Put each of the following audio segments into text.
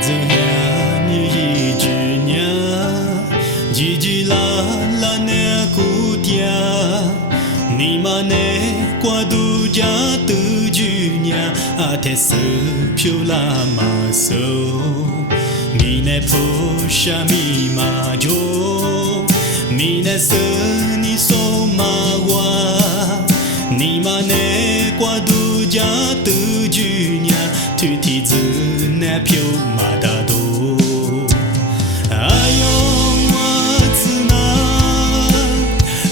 子呀，你一只鸟，叽叽啦啦那古调，你妈那挂杜家杜居鸟，阿特色漂啦马手，你那破下米马脚，你那色你手马哇，你妈那挂杜家杜居鸟。tu ti zu na piu ma da do ayong wa zu na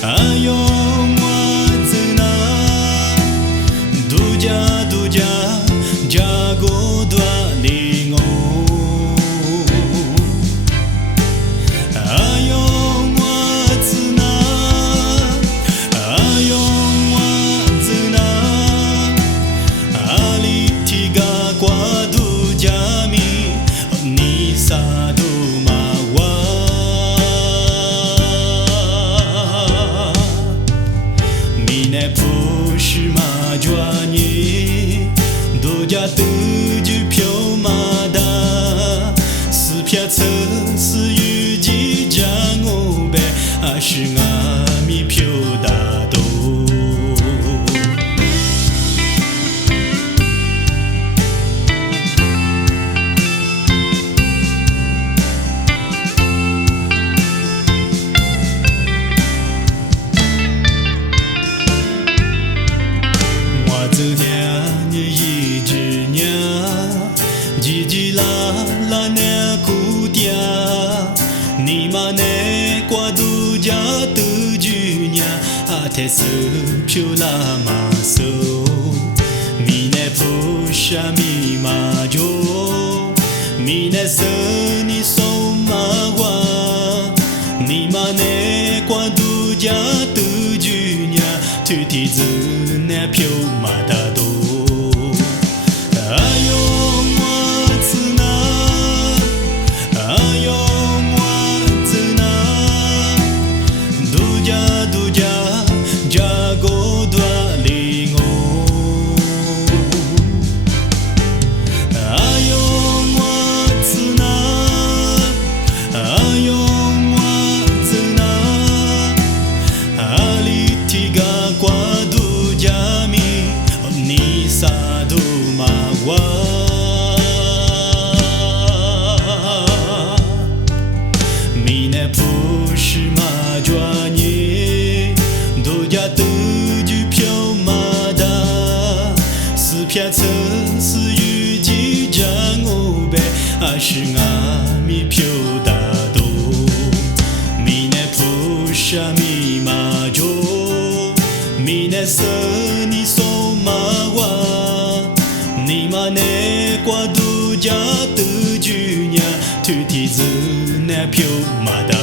ayong wa zu na du ja ja go dwa ling o ayong wa zu na ayong wa zu na ali ti ga qua du jami ni sa du ma wa mi ne pu shi ma jua ni du ja tu ju piao ma da si pia ce si yu ji jang o be a shi nga mi piao da do子呀，你一只鸟，叽叽啦啦那古调，你妈那挂杜家杜居鸟，阿特色漂啦马手，你那破下米马脚，你那色你手马哇，你妈那挂杜家杜居鸟。tu ti zu na piu ma da do ayong wa zu na ayong wa zu na du ja ja go dwa ling o ayong wa zu na ayong wa zu na ali ti ga qua du jami ni sa du ma wa mi ne pu shi ma jua ni du ja tu ju piao ma da si pia ce si yu ji jang o be a shi nga mi piao da do mi ne pu sha mi ma jo mi ne se ni so ma wa ni ma ne qua du ja tu ju nya tu ti zu na piu ma da